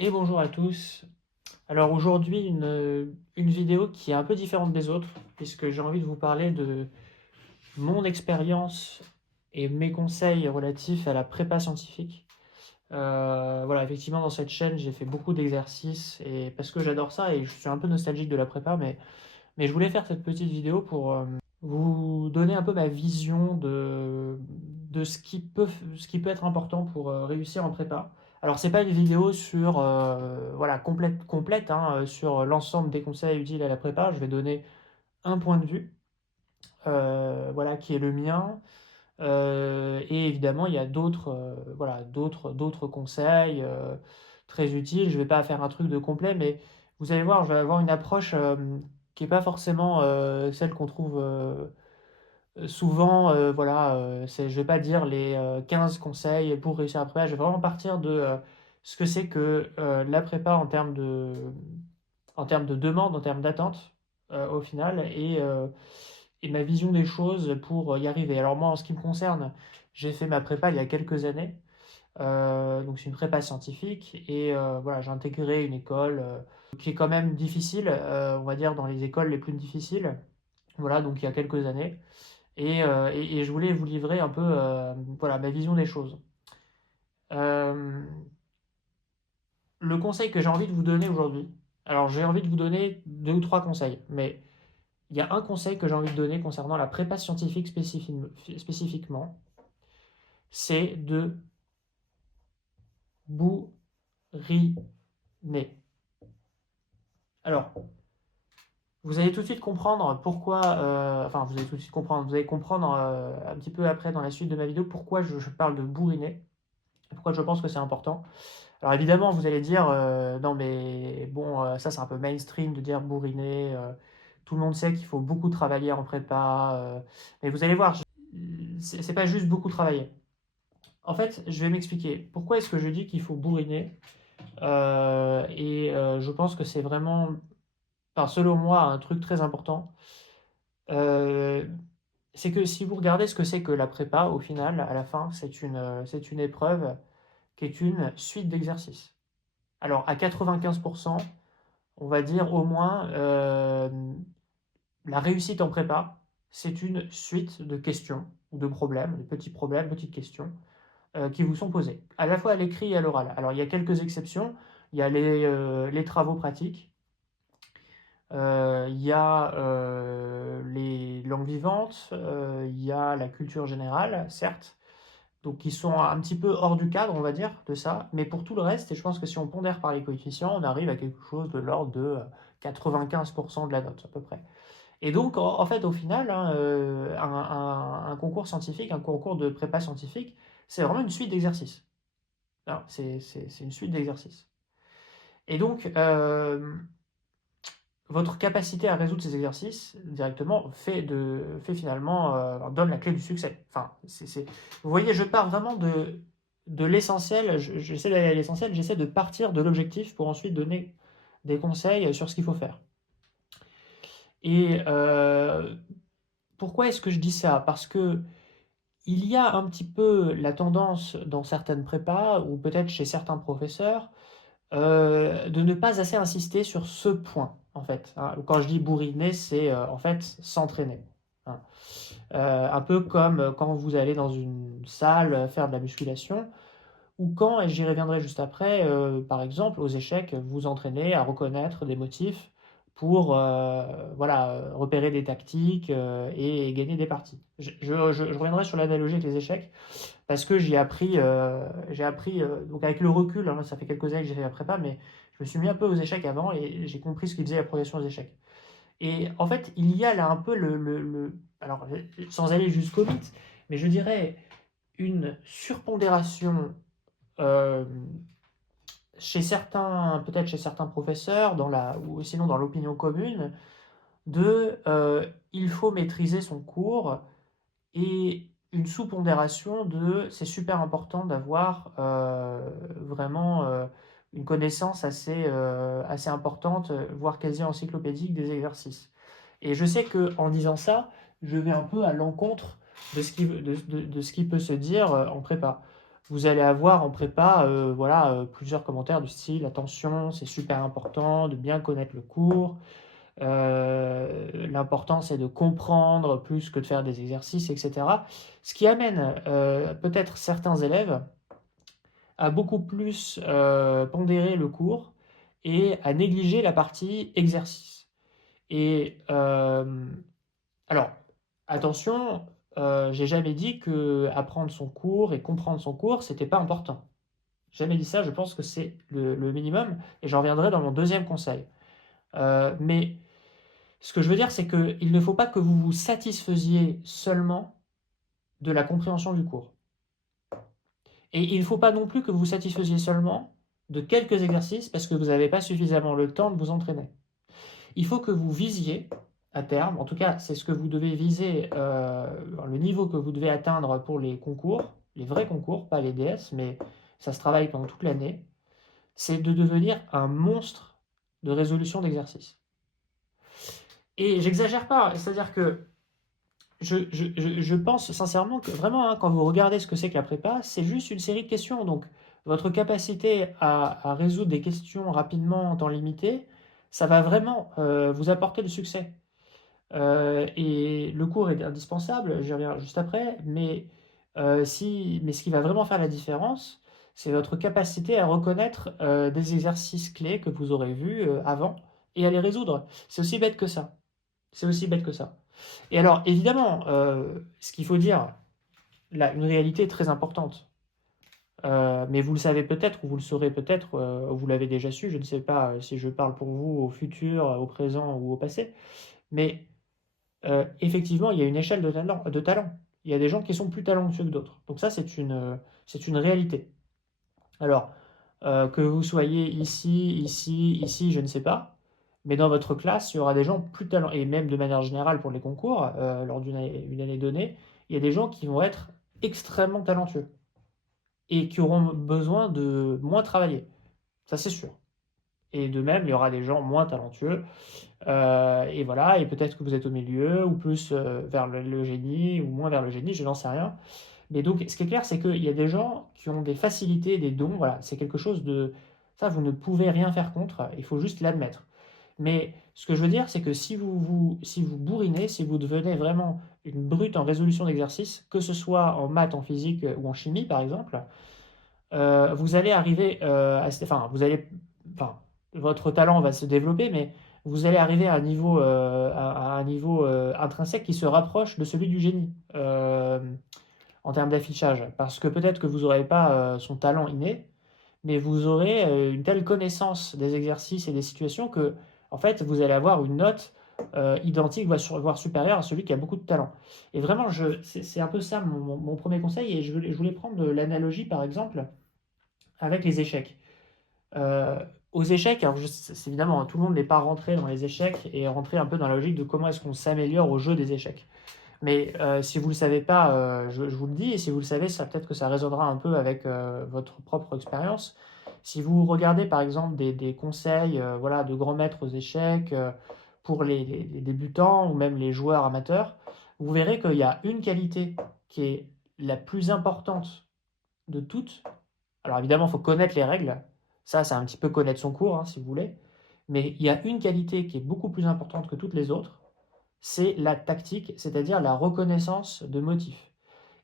Et bonjour à tous. Alors aujourd'hui, une vidéo qui est un peu différente des autres, puisque j'ai envie de vous parler de mon expérience et mes conseils relatifs à la prépa scientifique. Voilà, effectivement, dans cette chaîne, j'ai fait beaucoup d'exercices, et parce que j'adore ça, et je suis un peu nostalgique de la prépa, mais je voulais faire cette petite vidéo pour vous donner un peu ma vision de ce qui peut être important pour réussir en prépa. Alors, c'est pas une vidéo sur, voilà, complète hein, sur l'ensemble des conseils utiles à la prépa. Je vais donner un point de vue, voilà, qui est le mien. Et évidemment, il y a d'autres voilà, d'autres conseils très utiles. Je vais pas faire un truc de complet, mais vous allez voir, je vais avoir une approche qui est pas forcément celle qu'on trouve souvent. Voilà, je vais pas dire les 15 conseils pour réussir la prépa. Je vais vraiment partir de ce que c'est que la prépa en termes de demande, en termes d'attente au final, et ma vision des choses pour y arriver. Alors moi, en ce qui me concerne, j'ai fait ma prépa il y a quelques années. Donc c'est une prépa scientifique et voilà, j'ai intégré une école qui est quand même difficile, on va dire dans les écoles les plus difficiles. Voilà, donc il y a quelques années. Et je voulais vous livrer un peu voilà, ma vision des choses. Euh, le conseil que j'ai envie de vous donner aujourd'hui, alors j'ai envie de vous donner deux ou trois conseils, mais il y a un conseil que j'ai envie de donner concernant la prépa scientifique spécifiquement, c'est de bourriner. Alors, vous allez tout de suite comprendre pourquoi, enfin, vous allez tout de suite comprendre, vous allez comprendre un petit peu après dans la suite de ma vidéo pourquoi je parle de bourriner, et pourquoi je pense que c'est important. Alors évidemment, vous allez dire, non mais bon, ça c'est un peu mainstream de dire bourriner, tout le monde sait qu'il faut beaucoup travailler en prépa, mais vous allez voir, c'est pas juste beaucoup travailler. En fait, je vais m'expliquer. Pourquoi est-ce que je dis qu'il faut bourriner. Je pense que c'est vraiment, enfin, selon moi, un truc très important. Euh, c'est que si vous regardez ce que c'est que la prépa, au final, à la fin, c'est une épreuve qui est une suite d'exercices. Alors, à 95%, on va dire au moins, la réussite en prépa, c'est une suite de questions ou de problèmes, petites questions, qui vous sont posées, à la fois à l'écrit et à l'oral. Alors, il y a quelques exceptions. Il y a les travaux pratiques, il y a les langues vivantes, il y a la culture générale, certes, donc qui sont un petit peu hors du cadre, on va dire, de ça. Mais pour tout le reste, et je pense que si on pondère par les coefficients, on arrive à quelque chose de l'ordre de 95% de la note, à peu près. Et donc, en fait, au final, hein, un concours scientifique, un concours de prépa scientifique, c'est vraiment une suite d'exercices. Hein, c'est une suite d'exercices. Et donc, votre capacité à résoudre ces exercices directement fait finalement, donne la clé du succès. Enfin, vous voyez, je pars vraiment de l'essentiel, j'essaie d'aller à l'essentiel, j'essaie de partir de l'objectif pour ensuite donner des conseils sur ce qu'il faut faire. Et pourquoi est-ce que je dis ça? Parce que il y a un petit peu la tendance dans certaines prépas, ou peut-être chez certains professeurs, de ne pas assez insister sur ce point, en fait. Hein. Quand je dis bourriner, c'est en fait s'entraîner. Hein. Un peu comme quand vous allez dans une salle faire de la musculation, ou quand, et j'y reviendrai juste après, par exemple, aux échecs, vous entraînez à reconnaître des motifs pour voilà, repérer des tactiques et gagner des parties. Je reviendrai sur l'analogie avec les échecs, parce que j'ai appris donc avec le recul, hein, ça fait quelques années que j'ai fait la prépa, mais je me suis mis un peu aux échecs avant et j'ai compris ce qu'ils faisaient la progression aux échecs. Et en fait, il y a là un peu alors sans aller jusqu'au mythe, mais je dirais une surpondération euh, chez certains, peut-être chez certains professeurs, ou sinon dans l'opinion commune, de il faut maîtriser son cours et une sous-pondération de c'est super important d'avoir vraiment une connaissance assez importante, voire quasi encyclopédique des exercices. Et je sais que en disant ça, je vais un peu à l'encontre de ce qui peut se dire en prépa. vous allez avoir en prépa voilà, plusieurs commentaires du style: «Attention, c'est super important de bien connaître le cours, l'important c'est de comprendre plus que de faire des exercices» et cetera. Ce qui amène, peut-être certains élèves à beaucoup plus, pondérer le cours et à négliger la partie exercice. Et alors, attention, j'ai jamais dit que apprendre son cours et comprendre son cours, c'était pas important. Jamais dit ça, je pense que c'est le minimum, et j'en reviendrai dans mon deuxième conseil. Mais ce que je veux dire, c'est qu'il ne faut pas que vous vous satisfaisiez seulement de la compréhension du cours. Et il ne faut pas non plus que vous vous satisfaisiez seulement de quelques exercices parce que vous n'avez pas suffisamment le temps de vous entraîner. Il faut que vous visiez à terme, en tout cas c'est ce que vous devez viser, le niveau que vous devez atteindre pour les concours, les vrais concours, pas les DS, mais ça se travaille pendant toute l'année, c'est de devenir un monstre de résolution d'exercices. Et j'exagère pas, c'est-à-dire que je pense sincèrement que vraiment, hein, quand vous regardez ce que c'est que la prépa, c'est juste une série de questions. Donc, votre capacité à résoudre des questions rapidement en temps limité, ça va vraiment vous apporter le succès. Et le cours est indispensable, j'y reviens juste après, mais ce qui va vraiment faire la différence, c'est votre capacité à reconnaître des exercices clés que vous aurez vus avant et à les résoudre. C'est aussi bête que ça. C'est aussi bête que ça. Et alors, évidemment, ce qu'il faut dire, là, une réalité très importante, mais vous le savez peut-être, ou vous le saurez peut-être, ou vous l'avez déjà su, je ne sais pas si je parle pour vous au futur, au présent ou au passé, mais effectivement, il y a une échelle de talent. Il y a des gens qui sont plus talentueux que d'autres. Donc ça, c'est une réalité. Alors, que vous soyez ici, je ne sais pas, mais dans votre classe, il y aura des gens plus talentueux, et même de manière générale pour les concours, lors une année donnée, il y a des gens qui vont être extrêmement talentueux et qui auront besoin de moins travailler. Ça, c'est sûr. Et de même, il y aura des gens moins talentueux, et voilà, et peut-être que vous êtes au milieu, ou plus vers le génie, ou moins vers le génie, je n'en sais rien. Mais donc, ce qui est clair, c'est qu'il y a des gens qui ont des facilités, des dons, voilà, c'est quelque chose de... Ça, vous ne pouvez rien faire contre, il faut juste l'admettre. Mais ce que je veux dire, c'est que si vous bourrinez, si vous devenez vraiment une brute en résolution d'exercice, que ce soit en maths, en physique ou en chimie, par exemple, vous allez arriver enfin, enfin, votre talent va se développer, mais vous allez arriver à un niveau intrinsèque qui se rapproche de celui du génie. En termes d'affichage. Parce que peut-être que vous n'aurez pas son talent inné, mais vous aurez une telle connaissance des exercices et des situations que, en fait, vous allez avoir une note identique, voire supérieure à celui qui a beaucoup de talent. Et vraiment, c'est un peu ça mon premier conseil. Et je voulais prendre l'analogie, par exemple, avec les échecs. Euh, Aux échecs, alors c'est évidemment, hein, tout le monde n'est pas rentré dans les échecs et rentré un peu dans la logique de comment est-ce qu'on s'améliore au jeu des échecs. Mais si vous ne le savez pas, je vous le dis, et si vous le savez, ça peut-être que ça résonnera un peu avec votre propre expérience. Si vous regardez par exemple des conseils voilà, de grands maîtres aux échecs pour les débutants ou même les joueurs amateurs, vous verrez qu'il y a une qualité qui est la plus importante de toutes. Alors évidemment, il faut connaître les règles. Ça, c'est un petit peu connaître son cours, hein, si vous voulez. Mais il y a une qualité qui est beaucoup plus importante que toutes les autres, c'est la tactique, c'est-à-dire la reconnaissance de motifs.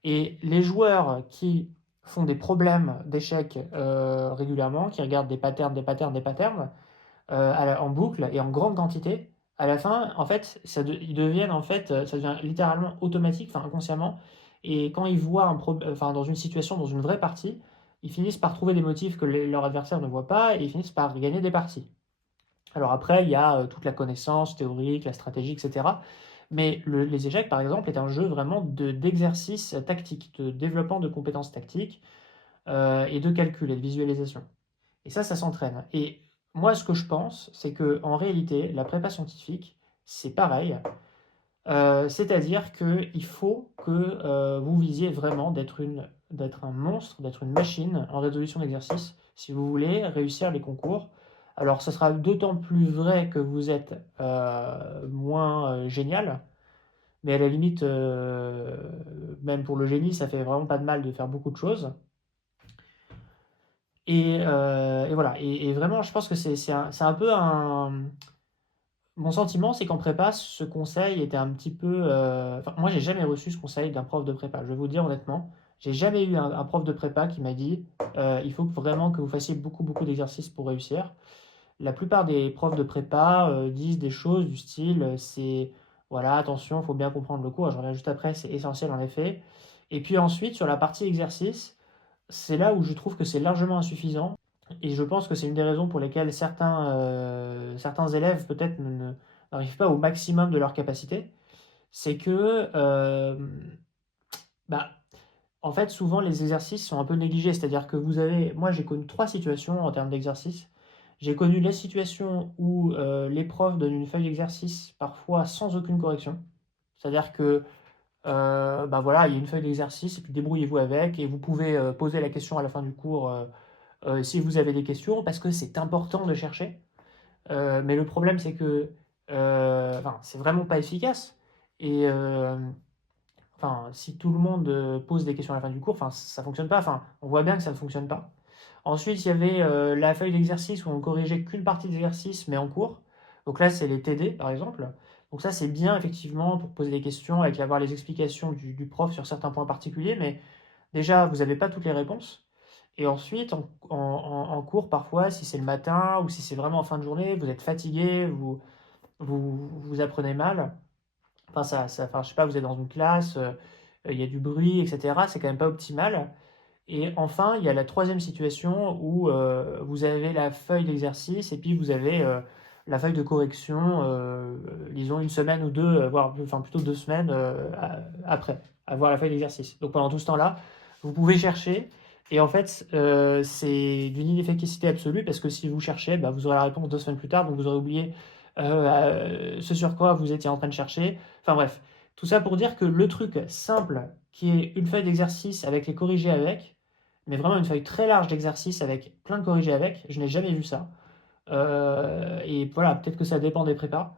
Et les joueurs qui font des problèmes d'échecs régulièrement, qui regardent des patterns en boucle et en grande quantité, à la fin, en fait, ils deviennent en fait, ça devient littéralement automatique, enfin inconsciemment. Et quand ils voient enfin, dans une situation, dans une vraie partie, ils finissent par trouver des motifs que leur adversaire ne voit pas et ils finissent par gagner des parties. Alors après, il y a toute la connaissance théorique, la stratégie, etc. Mais les échecs, par exemple, est un jeu vraiment d'exercice tactique, de développement de compétences tactiques et de calcul et de visualisation. Et ça s'entraîne. Et moi, ce que je pense, c'est que en réalité, la prépa scientifique, c'est pareil. C'est-à-dire qu'il faut que vous visiez vraiment d'être un monstre, d'être une machine en résolution d'exercice si vous voulez réussir les concours. Alors, ce sera d'autant plus vrai que vous êtes moins génial, mais à la limite, même pour le génie, ça fait vraiment pas de mal de faire beaucoup de choses. Et voilà. Et vraiment, je pense que c'est un peu un. Mon sentiment, c'est qu'en prépa, ce conseil était un petit peu. Enfin, moi, j'ai jamais reçu ce conseil d'un prof de prépa. Je vais vous dire honnêtement, j'ai jamais eu un prof de prépa qui m'a dit il faut vraiment que vous fassiez beaucoup, beaucoup d'exercices pour réussir. La plupart des profs de prépa disent des choses du style c'est voilà, attention, il faut bien comprendre le cours. Je reviens juste après, c'est essentiel en effet. Et puis ensuite, sur la partie exercice, c'est là où je trouve que c'est largement insuffisant. Et je pense que c'est une des raisons pour lesquelles certains élèves peut-être n'arrivent pas au maximum de leur capacité. C'est que, bah, en fait, souvent les exercices sont un peu négligés. C'est-à-dire que moi j'ai connu trois situations en termes d'exercice. J'ai connu la situation où les profs donnent une feuille d'exercice parfois sans aucune correction. C'est-à-dire que bah voilà, il y a une feuille d'exercice et puis débrouillez-vous avec et vous pouvez poser la question à la fin du cours si vous avez des questions parce que c'est important de chercher. Mais le problème c'est que enfin, c'est vraiment pas efficace et enfin, si tout le monde pose des questions à la fin du cours, enfin, ça fonctionne pas. Enfin, on voit bien que ça ne fonctionne pas. Ensuite, il y avait la feuille d'exercice où on corrigeait qu'une partie de l'exercice, mais en cours. Donc là, c'est les TD, par exemple. Donc ça, c'est bien, effectivement, pour poser des questions, avec avoir les explications du prof sur certains points particuliers. Mais déjà, vous n'avez pas toutes les réponses. Et ensuite, en cours, parfois, si c'est le matin ou si c'est vraiment en fin de journée, vous êtes fatigué, vous apprenez mal. Enfin, enfin, je sais pas, vous êtes dans une classe, il y a du bruit, etc. C'est quand même pas optimal. Et enfin, il y a la troisième situation où vous avez la feuille d'exercice et puis vous avez la feuille de correction, disons une semaine ou deux, voire enfin plutôt 2 semaines après avoir la feuille d'exercice. Donc pendant tout ce temps-là, vous pouvez chercher. Et en fait, c'est d'une inefficacité absolue parce que si vous cherchez, bah, vous aurez la réponse 2 semaines plus tard, donc vous aurez oublié ce sur quoi vous étiez en train de chercher. Enfin bref, tout ça pour dire que le truc simple qui est une feuille d'exercice avec les corrigés avec, mais vraiment une feuille très large d'exercices avec plein de corrigés avec. Je n'ai jamais vu ça. Et voilà, peut-être que ça dépend des prépas,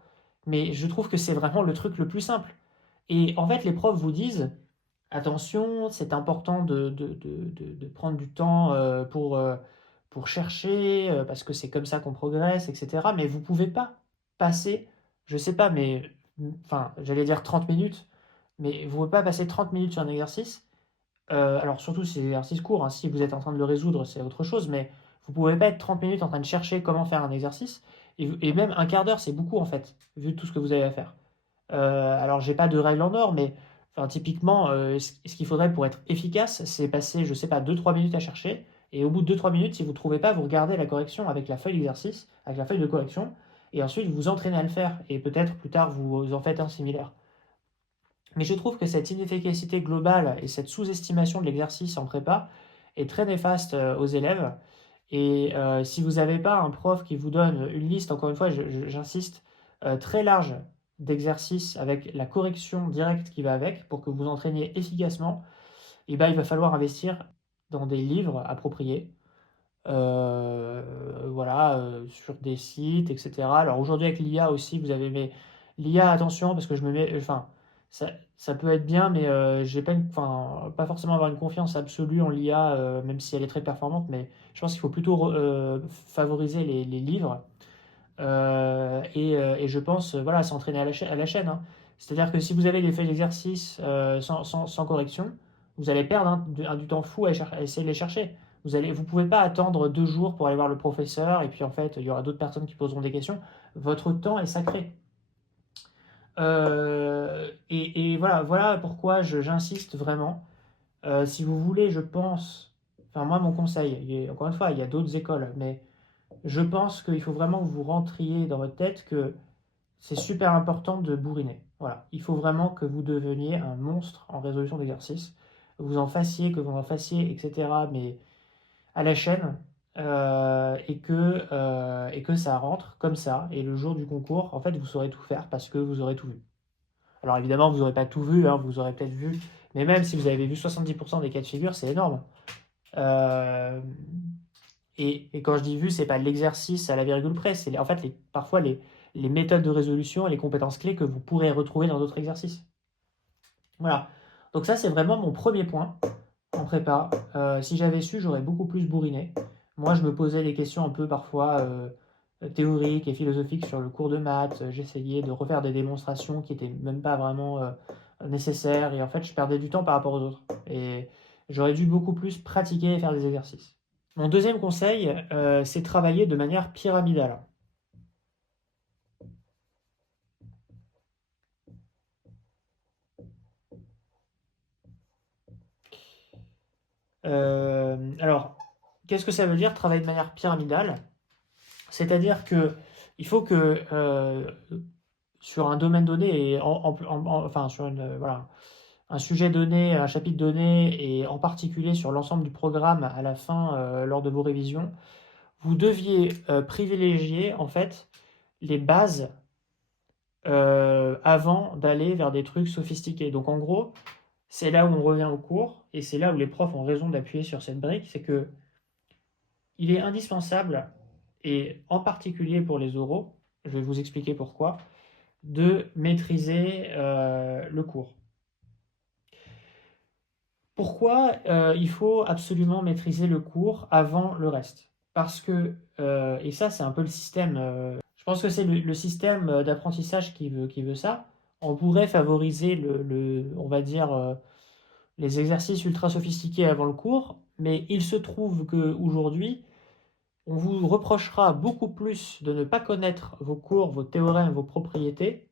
mais je trouve que c'est vraiment le truc le plus simple. Et en fait, les profs vous disent, attention, c'est important de prendre du temps pour chercher, parce que c'est comme ça qu'on progresse, etc. Mais vous pouvez pas passer, je sais pas, mais enfin, j'allais dire 30 minutes, mais vous ne pouvez pas passer 30 minutes sur un exercice alors surtout si c'est l'exercice court, hein, si vous êtes en train de le résoudre, c'est autre chose, mais vous ne pouvez pas être 30 minutes en train de chercher comment faire un exercice, et même un quart d'heure, c'est beaucoup en fait, vu tout ce que vous avez à faire. Alors j'ai pas de règle en or, mais enfin, typiquement, ce qu'il faudrait pour être efficace, c'est passer, je sais pas, 2 3 minutes à chercher, et au bout de 2 3 minutes, si vous ne trouvez pas, vous regardez la correction avec la feuille d'exercice, avec la feuille de correction, et ensuite vous vous entraînez à le faire, et peut-être plus tard vous en faites un similaire. Mais je trouve que cette inefficacité globale et cette sous-estimation de l'exercice en prépa est très néfaste aux élèves. Et si vous n'avez pas un prof qui vous donne une liste, encore une fois, j'insiste, très large d'exercices avec la correction directe qui va avec pour que vous entraîniez efficacement, et ben, il va falloir investir dans des livres appropriés. Voilà, sur des sites, etc. Alors aujourd'hui avec l'IA aussi, vous avez mais l'IA, attention, parce que je me mets, enfin, ça peut être bien, mais j'ai pas, enfin, pas forcément avoir une confiance absolue en l'IA, même si elle est très performante, mais je pense qu'il faut plutôt favoriser les livres. Et je pense, voilà, s'entraîner à la chaîne, hein. C'est-à-dire que si vous avez des feuilles d'exercice sans correction, vous allez perdre du temps fou à essayer de les chercher. Vous pouvez pas attendre 2 jours pour aller voir le professeur et puis en fait, il y aura d'autres personnes qui poseront des questions. Votre temps est sacré. Et voilà pourquoi j'insiste vraiment. Si vous voulez, je pense, enfin moi mon conseil, encore une fois, il y a d'autres écoles, mais je pense qu'il faut vraiment que vous rentriez dans votre tête que c'est super important de bourriner. Voilà. Il faut vraiment que vous deveniez un monstre en résolution d'exercice. Que vous en fassiez, etc. Mais à la chaîne. Et que ça rentre comme ça. Et le jour du concours, en fait, vous saurez tout faire parce que vous aurez tout vu. Alors évidemment, vous n'aurez pas tout vu, hein, vous aurez peut-être vu. Mais même si vous avez vu 70% des cas de figure, c'est énorme. Euh, et quand je dis vu, c'est pas l'exercice à la virgule près, c'est en fait parfois les méthodes de résolution et les compétences clés que vous pourrez retrouver dans d'autres exercices. Voilà. Donc ça, c'est vraiment mon premier point en prépa. Si j'avais su, j'aurais beaucoup plus bourriné. moi, je me posais des questions un peu parfois théoriques et philosophiques sur le cours de maths. J'essayais de refaire des démonstrations qui n'étaient même pas vraiment nécessaires. Et en fait, je perdais du temps par rapport aux autres. Et j'aurais dû beaucoup plus pratiquer et faire des exercices. Mon deuxième conseil, c'est travailler de manière pyramidale. Alors, qu'est-ce que ça veut dire travailler de manière pyramidale? C'est-à-dire que il faut que sur un domaine donné et enfin sur voilà, un sujet donné, un chapitre donné et en particulier sur l'ensemble du programme à la fin lors de vos révisions, vous deviez privilégier en fait les bases avant d'aller vers des trucs sophistiqués. Donc en gros, c'est là où on revient au cours et c'est là où les profs ont raison d'appuyer sur cette brique, c'est que il est indispensable, et en particulier pour les oraux, je vais vous expliquer pourquoi, de maîtriser le cours. Pourquoi il faut absolument maîtriser le cours avant le reste? Parce que, et ça c'est un peu le système, je pense que c'est le système d'apprentissage qui veut ça. On pourrait favoriser on va dire, les exercices ultra sophistiqués avant le cours, mais il se trouve qu'aujourd'hui, on vous reprochera beaucoup plus de ne pas connaître vos cours, vos théorèmes, vos propriétés,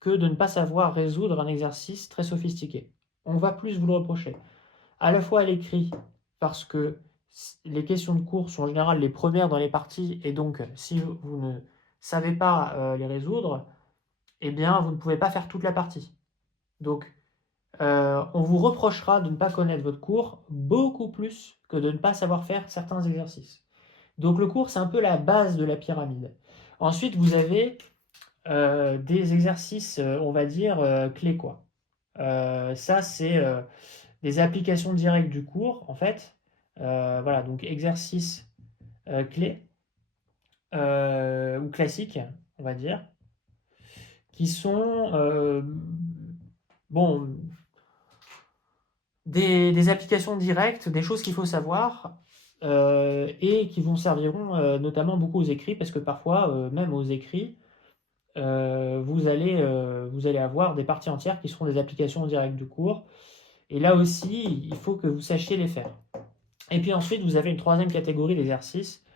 que de ne pas savoir résoudre un exercice très sophistiqué. On va plus vous le reprocher. À la fois à l'écrit, parce que les questions de cours sont en général les premières dans les parties, et donc si vous ne savez pas les résoudre, eh bien vous ne pouvez pas faire toute la partie. Donc on vous reprochera de ne pas connaître votre cours beaucoup plus que de ne pas savoir faire certains exercices. Donc le cours, c'est un peu la base de la pyramide. Ensuite, vous avez des exercices, on va dire, clés, quoi. Ça, c'est des applications directes du cours, en fait. Voilà, donc exercices clés, ou classiques, on va dire, qui sont, bon, des applications directes, des choses qu'il faut savoir, et qui vous serviront notamment beaucoup aux écrits, parce que parfois, même aux écrits, vous allez avoir des parties entières qui seront des applications directes du cours. Et là aussi, il faut que vous sachiez les faire. Et puis ensuite, vous avez une troisième catégorie d'exercices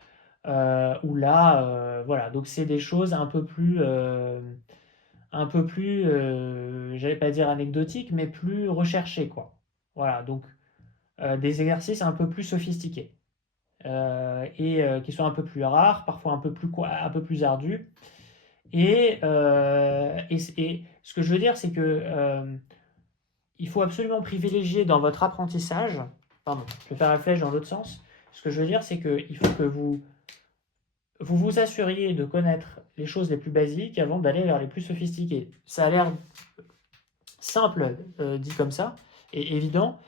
où là, voilà, donc c'est des choses un peu plus, j'allais pas dire anecdotiques, mais plus recherchées, quoi. Voilà, donc des exercices un peu plus sophistiqués et qui sont un peu plus rares, parfois un peu plus ardus. Et ce que je veux dire, c'est que il faut absolument privilégier dans votre apprentissage, pardon, je vais faire la flèche dans l'autre sens. Ce que je veux dire, c'est qu'il faut que vous assuriez de connaître les choses les plus basiques avant d'aller vers les plus sophistiquées. Ça a l'air simple dit comme ça, et évident,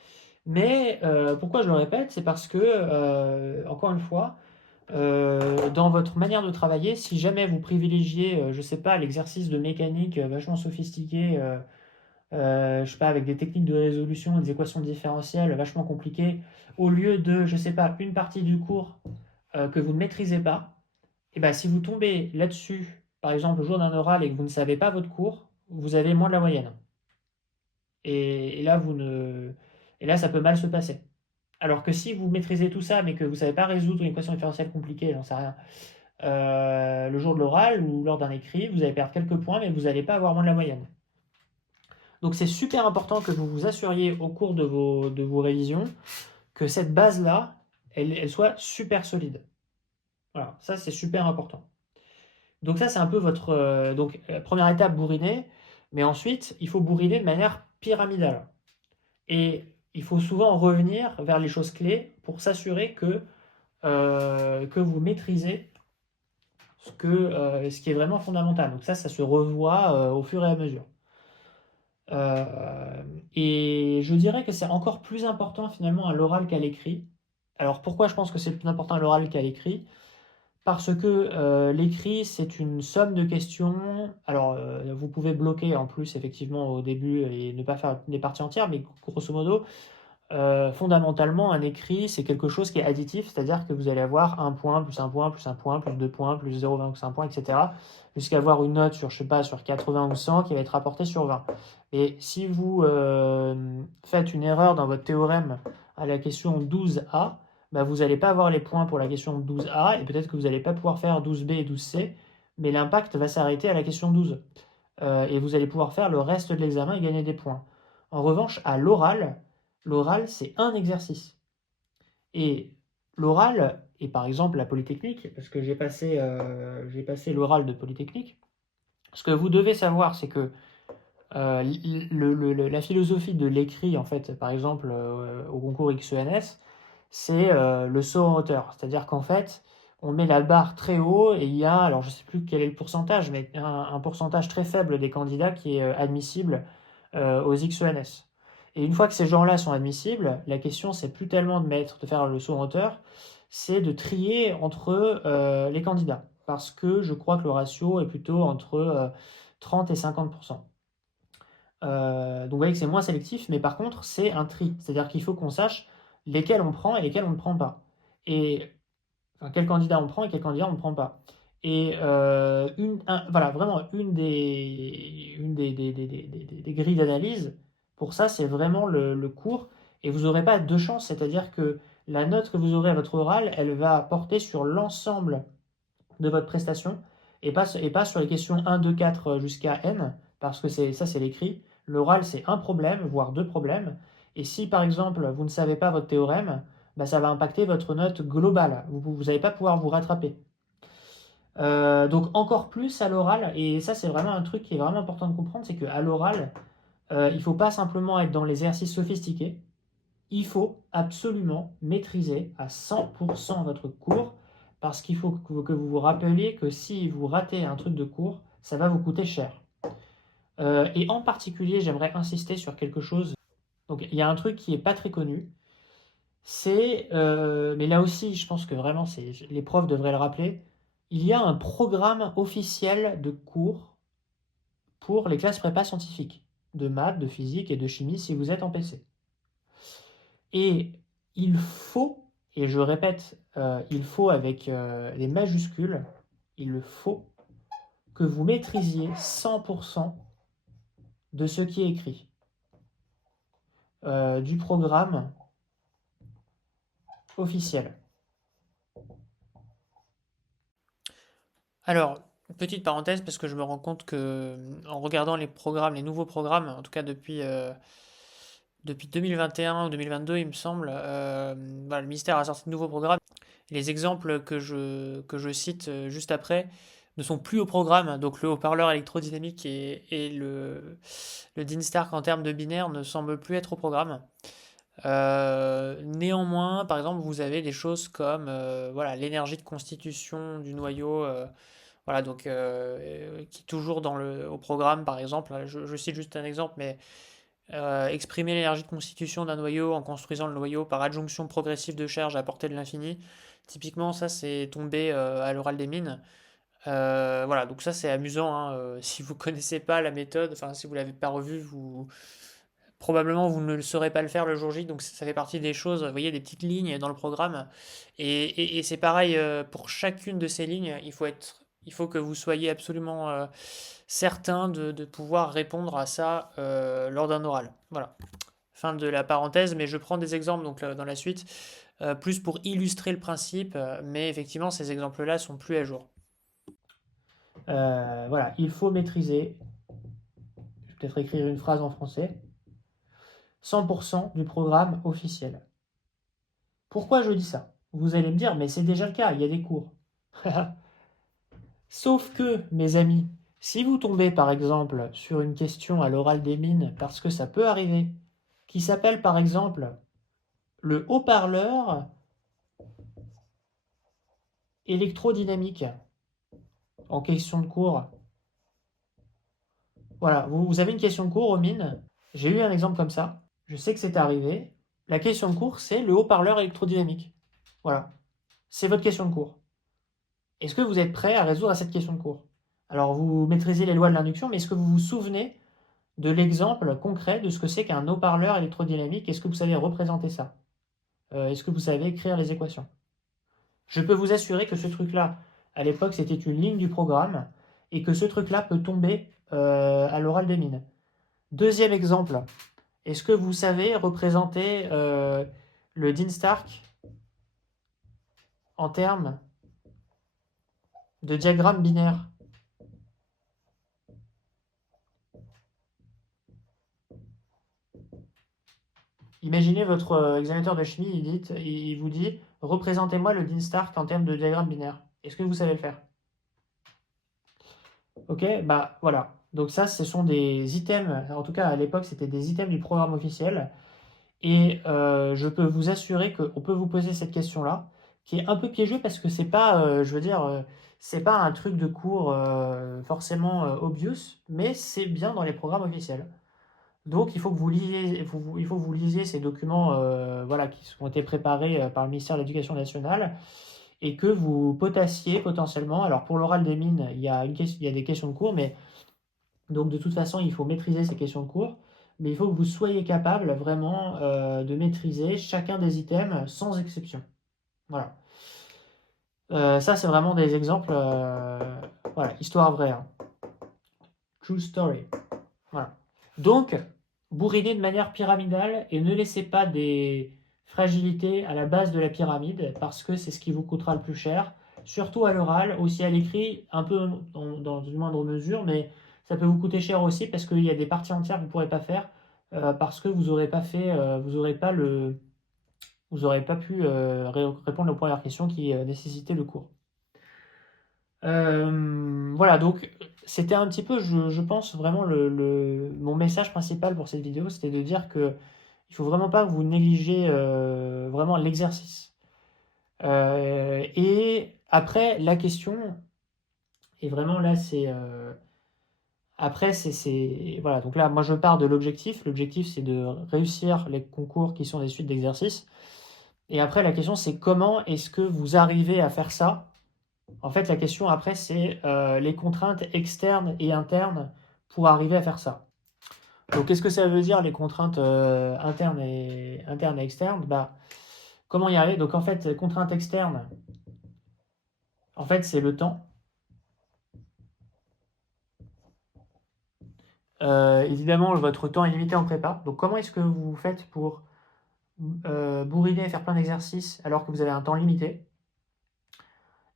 mais pourquoi je le répète, c'est parce que, encore une fois, dans votre manière de travailler, si jamais vous privilégiez, je sais pas, l'exercice de mécanique vachement sophistiqué, je sais pas, avec des techniques de résolution, des équations différentielles vachement compliquées, au lieu de, je sais pas, une partie du cours que vous ne maîtrisez pas, et ben si vous tombez là-dessus, par exemple le jour d'un oral et que vous ne savez pas votre cours, vous avez moins de la moyenne. Et là, et là, ça peut mal se passer. Alors que si vous maîtrisez tout ça, mais que vous ne savez pas résoudre une équation différentielle compliquée, j'en sais rien, le jour de l'oral ou lors d'un écrit, vous allez perdre quelques points, mais vous n'allez pas avoir moins de la moyenne. Donc c'est super important que vous vous assuriez au cours de vos révisions que cette base-là, elle soit super solide. Voilà, ça c'est super important. Donc ça c'est un peu votre... donc première étape, bourriner, mais ensuite il faut bourriner de manière pyramidale. Et il faut souvent revenir vers les choses clés pour s'assurer que vous maîtrisez ce qui est vraiment fondamental. Donc ça se revoit au fur et à mesure. Et je dirais que c'est encore plus important finalement à l'oral qu'à l'écrit. Alors pourquoi je pense que c'est plus important à l'oral qu'à l'écrit? Parce que l'écrit, c'est une somme de questions. Alors vous pouvez bloquer en plus effectivement au début et ne pas faire les parties entières, mais grosso modo, fondamentalement, un écrit, c'est quelque chose qui est additif, c'est-à-dire que vous allez avoir un point, plus un point, plus un point, plus deux points, plus 0,20 plus un point, etc. Jusqu'à avoir une note sur, je sais pas, sur 80 ou 100 qui va être rapportée sur 20. Et si vous faites une erreur dans votre théorème à la question 12a, bah, vous n'allez pas avoir les points pour la question 12a, et peut-être que vous n'allez pas pouvoir faire 12b et 12c, mais l'impact va s'arrêter à la question 12. Et vous allez pouvoir faire le reste de l'examen et gagner des points. En revanche, à l'oral, l'oral, c'est un exercice. Et l'oral, et par exemple la Polytechnique, parce que j'ai passé l'oral de Polytechnique, ce que vous devez savoir, c'est que la philosophie de l'écrit, en fait, par exemple au concours XENS, c'est le saut en hauteur. C'est-à-dire qu'en fait, on met la barre très haut et il y a, alors je ne sais plus quel est le pourcentage, mais un pourcentage très faible des candidats qui est admissible aux XENS. Et une fois que ces gens-là sont admissibles, la question, c'est plus tellement de faire le saut en hauteur, c'est de trier entre les candidats. Parce que je crois que le ratio est plutôt entre 30 et 50%. Donc vous voyez que c'est moins sélectif, mais par contre, c'est un tri. C'est-à-dire qu'il faut qu'on sache lesquels on prend et lesquels on ne prend pas. Et enfin, quel candidat on prend et quel candidat on ne prend pas. Et voilà, vraiment, une des grilles d'analyse, pour ça, c'est vraiment le cours. Et vous n'aurez pas deux chances, c'est-à-dire que la note que vous aurez à votre oral, elle va porter sur l'ensemble de votre prestation et pas sur les questions 1, 2, 4 jusqu'à N, parce que ça, c'est l'écrit. L'oral, c'est un problème, voire deux problèmes. Et si, par exemple, vous ne savez pas votre théorème, bah, ça va impacter votre note globale. Vous n'allez pas pouvoir vous rattraper. Donc encore plus à l'oral, et ça c'est vraiment un truc qui est vraiment important de comprendre, c'est qu'à l'oral, il ne faut pas simplement être dans les exercices sophistiqués, il faut absolument maîtriser à 100% votre cours parce qu'il faut que vous vous rappeliez que si vous ratez un truc de cours, ça va vous coûter cher. Et en particulier, j'aimerais insister sur quelque chose. Donc, il y a un truc qui n'est pas très connu. Mais là aussi, je pense que vraiment, les profs devraient le rappeler. Il y a un programme officiel de cours pour les classes prépa scientifiques, de maths, de physique et de chimie si vous êtes en PC. Et il faut, et je répète, il faut avec les majuscules, il faut que vous maîtrisiez 100% de ce qui est écrit du programme officiel. Alors, petite parenthèse, parce que je me rends compte que en regardant les programmes, les nouveaux programmes, en tout cas depuis 2021 ou 2022, il me semble, voilà, le ministère a sorti de nouveaux programmes. Les exemples que je cite juste après ne sont plus au programme, donc le haut-parleur électrodynamique et le DIN-Stark en termes de binaire ne semblent plus être au programme. Néanmoins, par exemple, vous avez des choses comme voilà, l'énergie de constitution du noyau, voilà, donc qui est toujours au programme, par exemple. Je cite juste un exemple, mais exprimer l'énergie de constitution d'un noyau en construisant le noyau par adjonction progressive de charge à portée de l'infini. Typiquement, ça c'est tombé à l'oral des mines. Voilà, donc ça c'est amusant, hein, si vous connaissez pas la méthode, enfin si vous l'avez pas revue, probablement vous ne saurez pas le faire le jour J. Donc ça fait partie des choses, vous voyez, des petites lignes dans le programme. Et c'est pareil pour chacune de ces lignes, il faut que vous soyez absolument certain de pouvoir répondre à ça lors d'un oral. Voilà. Fin de la parenthèse, mais je prends des exemples donc dans la suite, plus pour illustrer le principe, mais effectivement ces exemples-là sont plus à jour. Voilà, il faut maîtriser, je vais peut-être écrire une phrase en français, 100% du programme officiel. Pourquoi je dis ça? Vous allez me dire, mais c'est déjà le cas, il y a des cours. Sauf que, mes amis, si vous tombez par exemple sur une question à l'oral des mines, parce que ça peut arriver, qui s'appelle par exemple le haut-parleur électrodynamique en question de cours. Voilà, vous avez une question de cours aux mines, j'ai eu un exemple comme ça, je sais que c'est arrivé. La question de cours, c'est le haut-parleur électrodynamique. Voilà, c'est votre question de cours. Est-ce que vous êtes prêt à résoudre à cette question de cours? Alors, vous maîtrisez les lois de l'induction, mais est-ce que vous vous souvenez de l'exemple concret de ce que c'est qu'un haut-parleur électrodynamique. Est-ce que vous savez représenter ça? Est-ce que vous savez écrire les équations? Je peux vous assurer que ce truc-là, à l'époque, c'était une ligne du programme et que ce truc-là peut tomber à l'oral des mines. Deuxième exemple, est-ce que vous savez représenter le Dean Stark en termes de diagramme binaire? Imaginez votre examinateur de chimie, il vous dit représentez-moi le Dean Stark en termes de diagramme binaire. Est-ce que vous savez le faire? Ok, bah voilà. Donc ça, ce sont des items, en tout cas à l'époque, c'était des items du programme officiel. Et je peux vous assurer qu'on peut vous poser cette question-là, qui est un peu piégeux parce que c'est pas, je veux dire, c'est pas un truc de cours forcément obvious, mais c'est bien dans les programmes officiels. Donc il faut que vous lisiez, il faut que vous lisiez ces documents voilà, qui ont été préparés par le ministère de l'Éducation nationale et que vous potassiez potentiellement. Alors pour l'oral des mines, il y a des questions de cours, mais donc de toute façon, il faut maîtriser ces questions de cours, mais il faut que vous soyez capable vraiment de maîtriser chacun des items sans exception. Voilà. Ça, c'est vraiment des exemples, voilà, histoire vraie, hein. True story. Voilà. Donc, bourrinez de manière pyramidale et ne laissez pas des fragilités à la base de la pyramide parce que c'est ce qui vous coûtera le plus cher, surtout à l'oral, aussi à l'écrit, un peu dans une moindre mesure, mais ça peut vous coûter cher aussi parce qu'il y a des parties entières que vous ne pourrez pas faire parce que vous n'aurez pas fait, vous n'aurez pas pu répondre aux premières questions qui nécessitaient le cours. Voilà, donc c'était un petit peu, je pense vraiment mon message principal pour cette vidéo, c'était de dire que il faut vraiment pas que vous négligiez vraiment l'exercice. Et après, la question, et vraiment là, après, voilà, donc là, moi je pars de l'objectif. L'objectif, c'est de réussir les concours qui sont des suites d'exercices. Et après, la question, c'est comment est-ce que vous arrivez à faire ça. En fait, la question après, c'est les contraintes externes et internes pour arriver à faire ça. Donc, qu'est-ce que ça veut dire les contraintes internes et externes? Bah, comment y arriver? Donc, en fait, les contraintes externes, en fait, c'est le temps. Évidemment, votre temps est limité en prépa. Donc, comment est-ce que vous faites pour bourriner et faire plein d'exercices alors que vous avez un temps limité?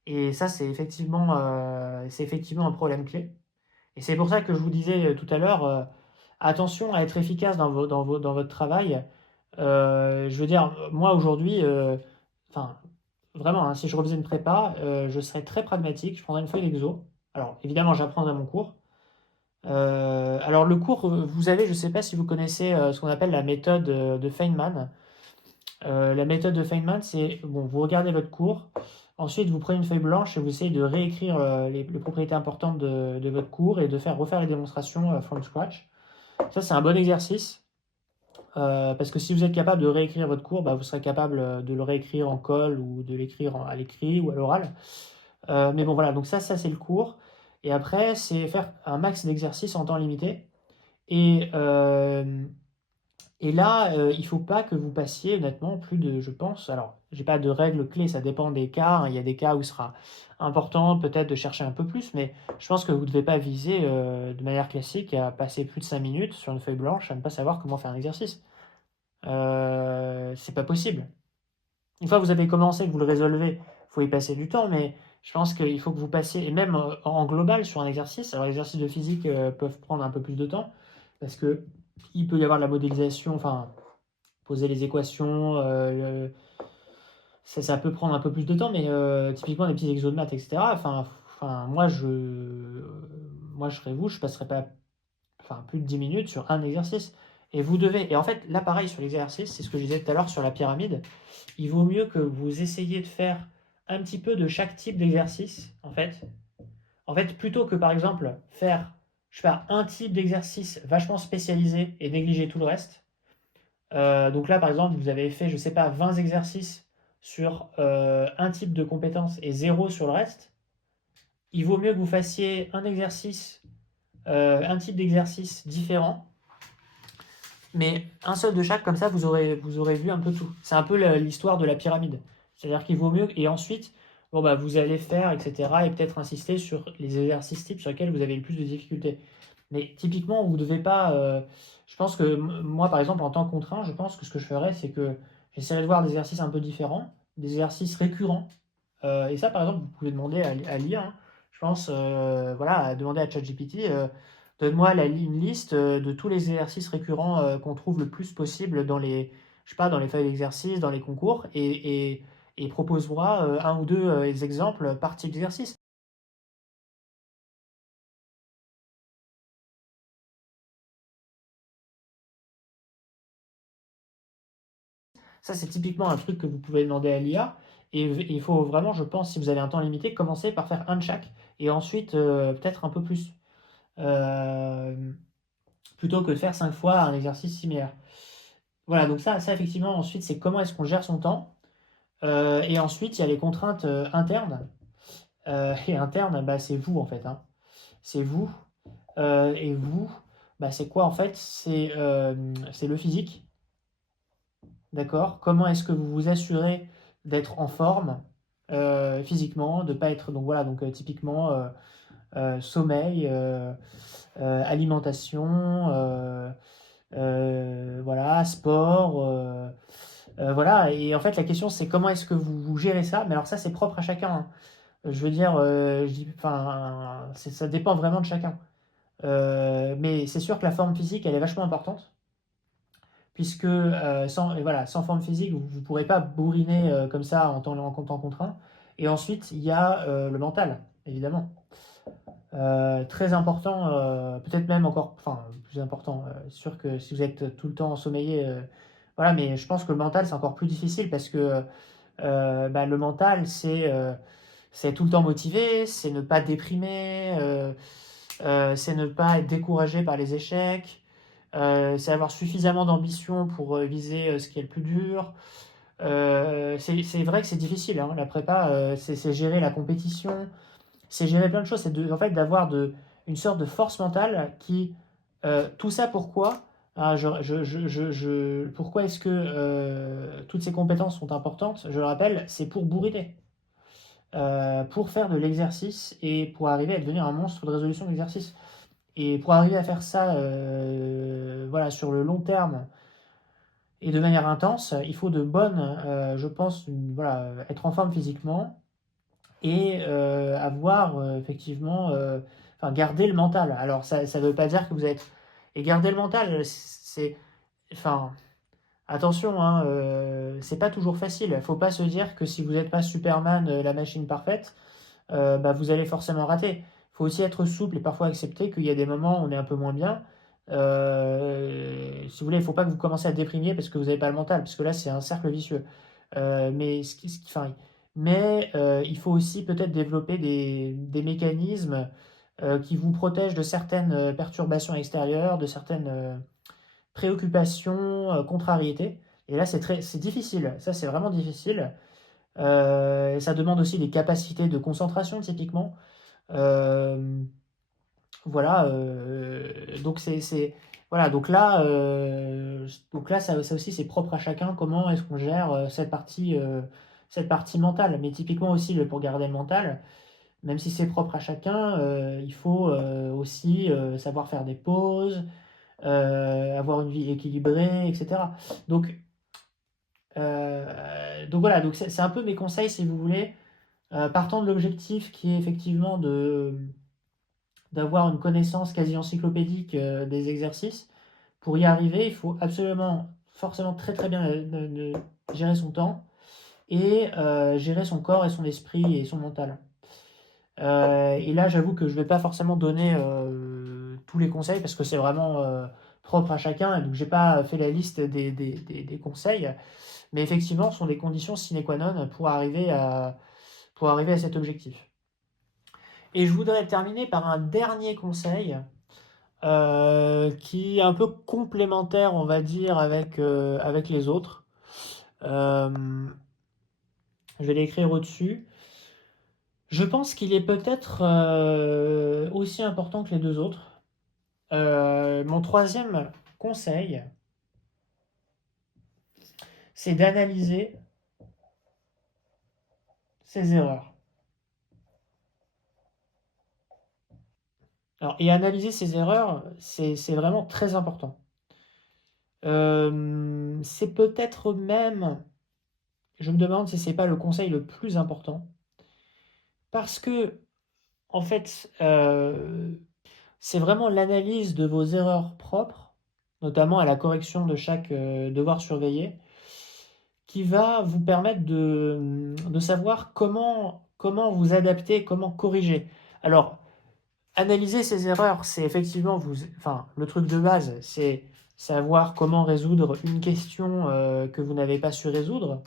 Et ça, c'est effectivement un problème clé. Et c'est pour ça que je vous disais tout à l'heure, attention à être efficace dans votre travail. Je veux dire, moi aujourd'hui, enfin, vraiment, hein, si je refaisais une prépa, je serais très pragmatique, je prendrais une feuille d'exo. Alors, évidemment, j'apprendrai mon cours. Alors, le cours, vous avez, je ne sais pas si vous connaissez ce qu'on appelle la méthode de Feynman. La méthode de Feynman, c'est, bon, vous regardez votre cours, ensuite vous prenez une feuille blanche et vous essayez de réécrire les propriétés importantes de votre cours et de refaire les démonstrations from scratch. Ça, c'est un bon exercice, parce que si vous êtes capable de réécrire votre cours, bah, vous serez capable de le réécrire en call ou de l'écrire à l'écrit ou à l'oral. Mais bon, voilà, donc ça c'est le cours. Et après, c'est faire un max d'exercices en temps limité. Et, et là, il ne faut pas que vous passiez, honnêtement, plus de, je pense, alors, j'ai pas de règle clé, ça dépend des cas, hein. Il y a des cas où il sera important peut-être de chercher un peu plus, mais je pense que vous ne devez pas viser de manière classique à passer plus de 5 minutes sur une feuille blanche à ne pas savoir comment faire un exercice. C'est pas possible. Une fois que vous avez commencé, que vous le résolvez, il faut y passer du temps, mais je pense qu'il faut que vous passiez, et même en global sur un exercice, alors les exercices de physique peuvent prendre un peu plus de temps, parce que il peut y avoir de la modélisation, enfin, poser les équations, ça peut prendre un peu plus de temps, mais typiquement des petits exos de maths, etc. Enfin, moi, je serais vous, je passerais pas plus de 10 minutes sur un exercice. Et vous devez, et en fait, là, pareil, sur l'exercice, c'est ce que je disais tout à l'heure sur la pyramide, il vaut mieux que vous essayiez de faire un petit peu de chaque type d'exercice, en fait. En fait, plutôt que, par exemple, faire, je sais pas, un type d'exercice vachement spécialisé et négliger tout le reste. Donc là, par exemple, vous avez fait, je sais pas, 20 exercices sur un type de compétence et zéro sur le reste. Il vaut mieux que vous fassiez un exercice, un type d'exercice différent Mais un seul de chaque, comme ça, vous aurez vu un peu tout. C'est un peu l'histoire de la pyramide. C'est-à-dire qu'il vaut mieux. Et ensuite, bon, bah, vous allez faire, etc. Et peut-être insister sur les exercices types sur lesquels vous avez le plus de difficultés. Mais typiquement, vous ne devez pas. Je pense que moi, par exemple, en tant que contraint, je pense que ce que je ferais, c'est que j'essaierais de voir des exercices un peu différents, des exercices récurrents. Et ça, par exemple, vous pouvez demander à l'IA, hein. Je pense, voilà, à demander à ChatGPT, donne-moi une liste de tous les exercices récurrents qu'on trouve le plus possible dans les, je sais pas, dans les feuilles d'exercice, dans les concours, et propose-moi un ou deux exemples par type d'exercice. Ça, c'est typiquement un truc que vous pouvez demander à l'IA. Et il faut vraiment, je pense, si vous avez un temps limité, commencer par faire un de chaque, et ensuite peut-être un peu plus. Euh, Plutôt que de faire 5 fois un exercice similaire. Voilà, donc ça effectivement, ensuite, c'est comment est-ce qu'on gère son temps. Et ensuite, il y a les contraintes internes. Et internes, bah, c'est vous en fait, hein. C'est vous. Et vous, bah, c'est quoi en fait? C'est le physique, d'accord? Comment est-ce que vous vous assurez d'être en forme physiquement, de pas être. Donc voilà, donc typiquement sommeil, alimentation, voilà, sport. Voilà, et en fait, la question, c'est comment est-ce que vous gérez ça? Mais alors, ça, c'est propre à chacun, hein. Je veux dire, enfin, ça dépend vraiment de chacun. Mais c'est sûr que la forme physique, elle est vachement importante, puisque et voilà, sans forme physique, vous ne pourrez pas bourriner comme ça en temps contraint. Et ensuite, il y a le mental, évidemment. Très important, peut-être même encore, enfin, plus important. C'est sûr que si vous êtes tout le temps ensommeillé, voilà, mais je pense que le mental, c'est encore plus difficile parce que bah, le mental, c'est tout le temps motivé, c'est ne pas déprimer, c'est ne pas être découragé par les échecs, c'est avoir suffisamment d'ambition pour viser ce qui est le plus dur. C'est vrai que c'est difficile, hein, la prépa, c'est gérer la compétition, c'est gérer plein de choses, en fait d'avoir une sorte de force mentale qui... tout ça pourquoi? Ah, pourquoi est-ce que toutes ces compétences sont importantes? Je le rappelle, c'est pour bourriner, pour faire de l'exercice et pour arriver à devenir un monstre de résolution d'exercice. Et pour arriver à faire ça voilà, sur le long terme et de manière intense, il faut de bonnes, je pense, voilà, être en forme physiquement, et avoir effectivement, enfin garder le mental. Alors ça ne veut pas dire que vous êtes... Et garder le mental, c'est... Enfin, attention, hein, c'est pas toujours facile. Il faut pas se dire que si vous n'êtes pas Superman, la machine parfaite, bah, vous allez forcément rater. Il faut aussi être souple et parfois accepter qu'il y a des moments où on est un peu moins bien. Si vous voulez, il ne faut pas que vous commenciez à déprimer parce que vous n'avez pas le mental, parce que là, c'est un cercle vicieux. Enfin, il faut aussi peut-être développer des mécanismes qui vous protègent de certaines perturbations extérieures, de certaines préoccupations, contrariétés. Et là, c'est difficile. Ça, c'est vraiment difficile. Ça demande aussi des capacités de concentration, typiquement. Euh, voilà, voilà, donc là ça aussi, c'est propre à chacun. Comment est-ce qu'on gère cette partie mentale? Mais typiquement aussi, pour garder le mental, même si c'est propre à chacun, il faut aussi savoir faire des pauses, avoir une vie équilibrée, etc. Donc, donc voilà, donc c'est un peu mes conseils, si vous voulez. Partant de l'objectif qui est effectivement d'avoir une connaissance quasi encyclopédique des exercices. Pour y arriver, il faut absolument, forcément très très bien gérer son temps et gérer son corps et son esprit et son mental. Et là, j'avoue que je ne vais pas forcément donner tous les conseils parce que c'est vraiment propre à chacun, et donc j'ai pas fait la liste des conseils, mais effectivement, ce sont des conditions sine qua non pour arriver à cet objectif. Et je voudrais terminer par un dernier conseil qui est un peu complémentaire, on va dire, avec les autres. Euh, je vais l'écrire au-dessus. Je pense qu'il est peut-être aussi important que les deux autres. Mon troisième conseil, c'est d'analyser ses erreurs. Alors, et analyser ses erreurs, c'est vraiment très important. C'est peut-être même, je me demande si c'est pas le conseil le plus important, parce que, en fait, c'est vraiment l'analyse de vos erreurs propres, notamment à la correction de chaque devoir surveillé, qui va vous permettre de savoir comment vous adapter, comment corriger. Alors, analyser ces erreurs, c'est effectivement enfin, le truc de base, c'est savoir comment résoudre une question que vous n'avez pas su résoudre.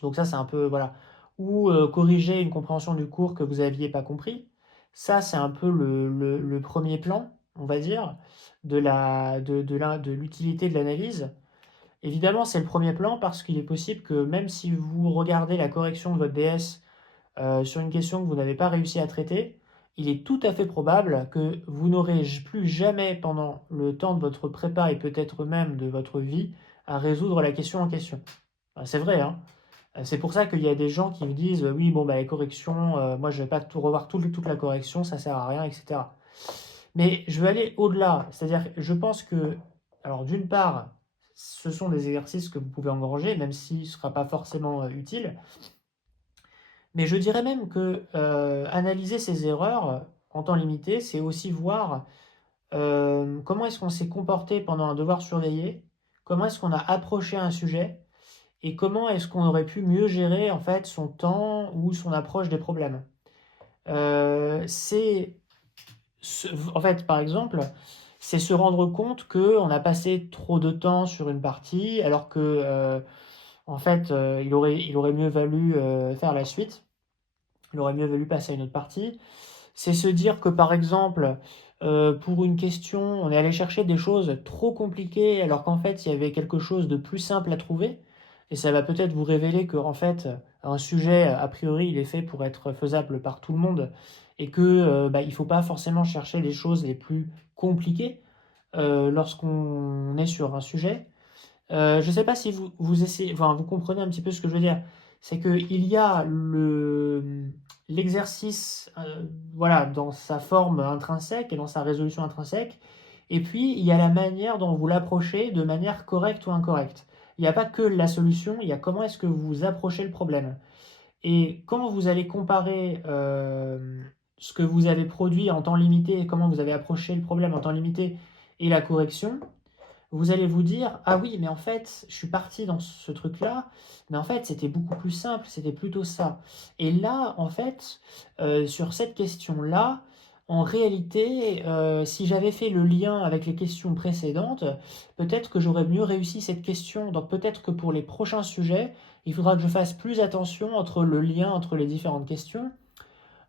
Donc ça, c'est un peu, voilà. Ou corriger une compréhension du cours que vous n'aviez pas compris. Ça, c'est un peu le premier plan, on va dire, de l'utilité de l'analyse. Évidemment, c'est le premier plan parce qu'il est possible que même si vous regardez la correction de votre DS sur une question que vous n'avez pas réussi à traiter, il est tout à fait probable que vous n'aurez plus jamais pendant le temps de votre prépa et peut-être même de votre vie à résoudre la question en question. C'est vrai, hein. C'est pour ça qu'il y a des gens qui me disent oui, bon, bah, les corrections, moi je vais pas tout revoir toute la correction, ça sert à rien, etc. Mais je veux aller au-delà, c'est-à-dire je pense que, alors d'une part, ce sont des exercices que vous pouvez engranger, même s'il ne sera pas forcément utile, mais je dirais même que analyser ses erreurs en temps limité, c'est aussi voir comment est-ce qu'on s'est comporté pendant un devoir surveillé, comment est-ce qu'on a approché un sujet, et comment est-ce qu'on aurait pu mieux gérer en fait son temps ou son approche des problèmes. C'est en fait, par exemple, c'est se rendre compte qu'on a passé trop de temps sur une partie alors que en fait il aurait mieux valu faire la suite, il aurait mieux valu passer à une autre partie. C'est se dire que par exemple pour une question on est allé chercher des choses trop compliquées alors qu'en fait il y avait quelque chose de plus simple à trouver. Et ça va peut-être vous révéler que en fait, un sujet, a priori, il est fait pour être faisable par tout le monde et que bah, il ne faut pas forcément chercher les choses les plus compliquées lorsqu'on est sur un sujet. Je ne sais pas si vous essayez, enfin, vous comprenez un petit peu ce que je veux dire. C'est qu'il y a l'exercice voilà, dans sa forme intrinsèque et dans sa résolution intrinsèque. Et puis, il y a la manière dont vous l'approchez de manière correcte ou incorrecte. Il n'y a pas que la solution, il y a comment est-ce que vous approchez le problème. Et quand vous allez comparer ce que vous avez produit en temps limité et comment vous avez approché le problème en temps limité et la correction, vous allez vous dire, ah oui, mais en fait, je suis parti dans ce truc-là, mais en fait, c'était beaucoup plus simple, c'était plutôt ça. Et là, en fait, sur cette question-là, en réalité, si j'avais fait le lien avec les questions précédentes, peut-être que j'aurais mieux réussi cette question. Donc peut-être que pour les prochains sujets, il faudra que je fasse plus attention entre le lien entre les différentes questions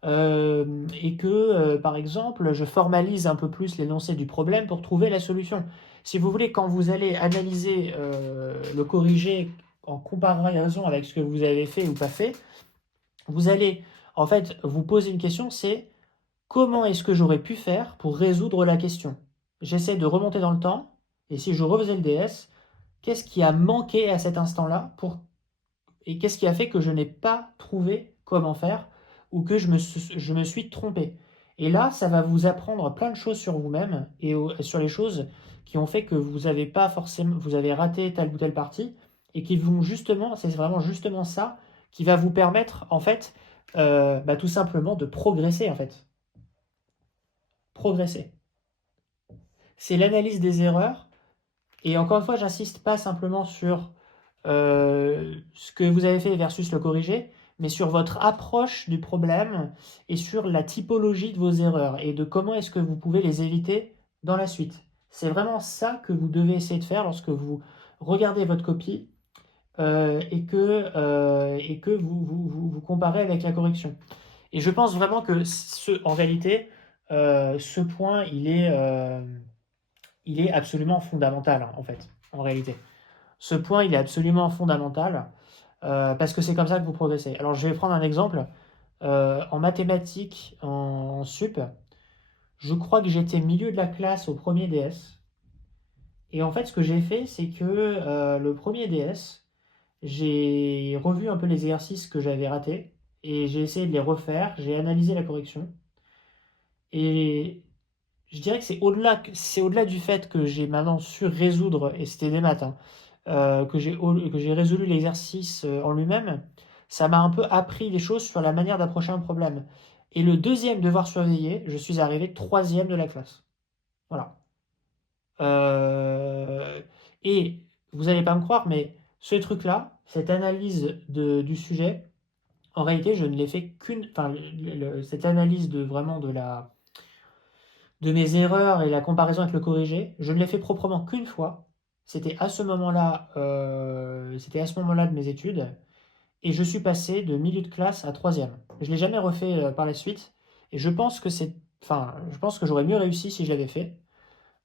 et que, par exemple, je formalise un peu plus l'énoncé du problème pour trouver la solution. Si vous voulez, quand vous allez analyser le corriger en comparaison avec ce que vous avez fait ou pas fait, vous allez en fait vous poser une question, c'est comment est-ce que j'aurais pu faire pour résoudre la question? J'essaie de remonter dans le temps, et si je refaisais le DS, qu'est-ce qui a manqué à cet instant-là et qu'est-ce qui a fait que je n'ai pas trouvé comment faire ou que je me suis trompé. Et là, ça va vous apprendre plein de choses sur vous-même et sur les choses qui ont fait que vous avez pas forcément, vous avez raté telle ou telle partie et qui vont justement, c'est vraiment justement ça qui va vous permettre en fait, bah, tout simplement de progresser en fait, progresser. C'est l'analyse des erreurs et encore une fois, j'insiste pas simplement sur ce que vous avez fait versus le corriger, mais sur votre approche du problème et sur la typologie de vos erreurs et de comment est-ce que vous pouvez les éviter dans la suite. C'est vraiment ça que vous devez essayer de faire lorsque vous regardez votre copie et que vous comparez avec la correction. Et je pense vraiment que en réalité, ce point, il est absolument fondamental, hein, en fait, en réalité. Ce point, il est absolument fondamental parce que c'est comme ça que vous progressez. Alors, je vais prendre un exemple. En mathématiques, en sup, je crois que j'étais milieu de la classe au premier DS. Et en fait, ce que j'ai fait, c'est que le premier DS, j'ai revu un peu les exercices que j'avais ratés et j'ai essayé de les refaire, j'ai analysé la correction et je dirais que c'est au-delà du fait que j'ai maintenant su résoudre, et c'était des maths, hein, que j'ai résolu l'exercice en lui-même, ça m'a un peu appris des choses sur la manière d'approcher un problème. Et le deuxième devoir surveillé, je suis arrivé troisième de la classe. Voilà. Euh, et vous n'allez pas me croire, mais ce truc-là, cette analyse du sujet, en réalité, je ne l'ai fait qu'une. Enfin, cette analyse de vraiment de mes erreurs et la comparaison avec le corrigé, je ne l'ai fait proprement qu'une fois. C'était à ce moment-là de mes études, et je suis passé de milieu de classe à troisième. Je l'ai jamais refait par la suite, et je pense que j'aurais mieux réussi si je l'avais fait.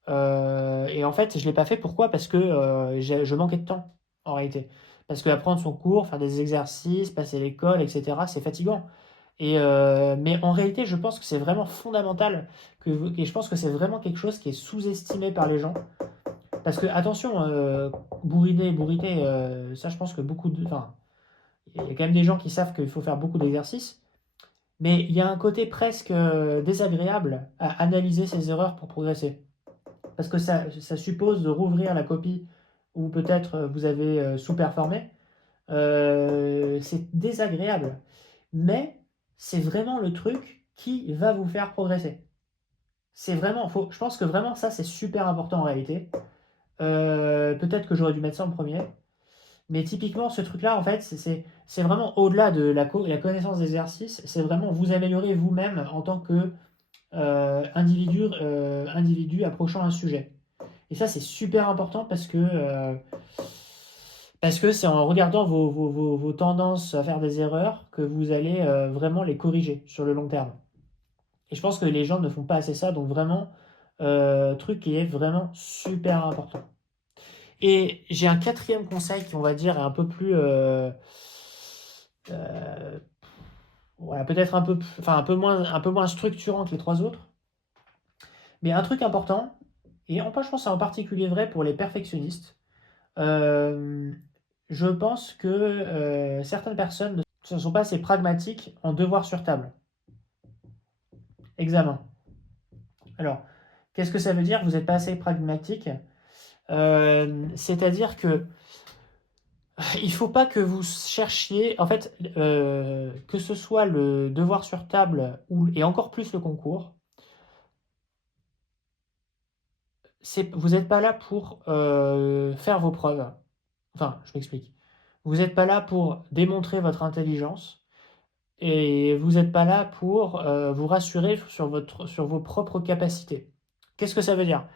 Et en fait, je l'ai pas fait. Pourquoi? Parce que je manquais de temps, en réalité. Parce que apprendre son cours, faire des exercices, passer l'école, etc., c'est fatigant. Mais en réalité, je pense que c'est vraiment fondamental et je pense que c'est vraiment quelque chose qui est sous-estimé par les gens. Parce que, attention, bourriner, bourriner, ça, je pense que enfin, il y a quand même des gens qui savent qu'il faut faire beaucoup d'exercices. Mais il y a un côté presque désagréable à analyser ses erreurs pour progresser. Parce que ça suppose de rouvrir la copie où peut-être vous avez sous-performé. C'est désagréable. Mais c'est vraiment le truc qui va vous faire progresser. Je pense que vraiment ça c'est super important en réalité. Peut-être que j'aurais dû mettre ça en premier. Mais typiquement ce truc-là en fait c'est vraiment au-delà de la connaissance d'exercice. C'est vraiment vous améliorer vous-même en tant que individu approchant un sujet. Et ça, c'est super important parce que c'est en regardant vos tendances à faire des erreurs que vous allez vraiment les corriger sur le long terme. Et je pense que les gens ne font pas assez ça, donc vraiment, truc qui est vraiment super important. Et j'ai un quatrième conseil qui, on va dire, est un peu plus... euh, voilà, peut-être enfin, un peu moins structurant que les trois autres. Mais un truc important, et je pense que c'est en particulier vrai pour les perfectionnistes. Euh, je pense que certaines personnes ne sont pas assez pragmatiques en devoir sur table. Examen. Alors, qu'est-ce que ça veut dire? Vous n'êtes pas assez pragmatique. C'est-à-dire que il faut pas que vous cherchiez, en fait, que ce soit le devoir sur table et encore plus le concours, vous n'êtes pas là pour faire vos preuves. Enfin, je m'explique. Vous n'êtes pas là pour démontrer votre intelligence. Et vous n'êtes pas là pour vous rassurer sur vos propres capacités. Qu'est-ce que ça veut dire?